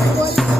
Bye.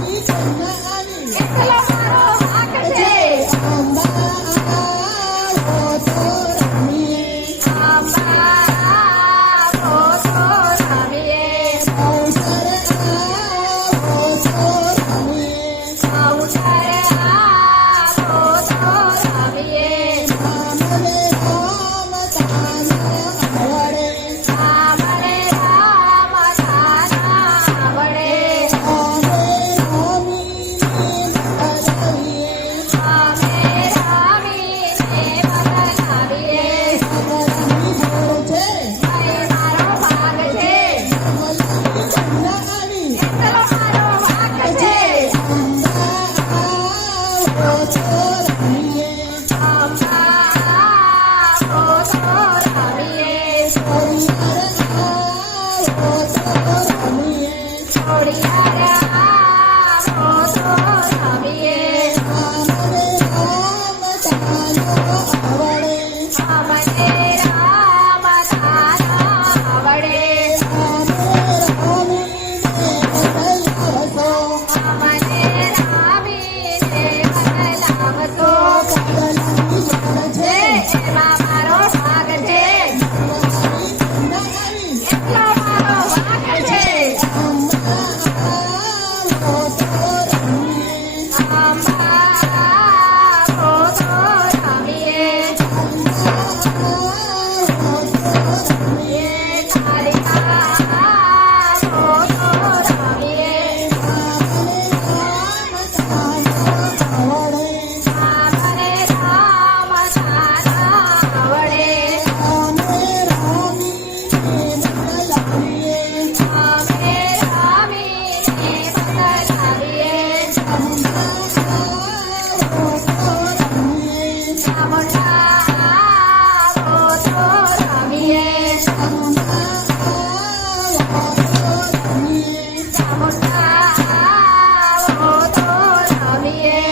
Yeah.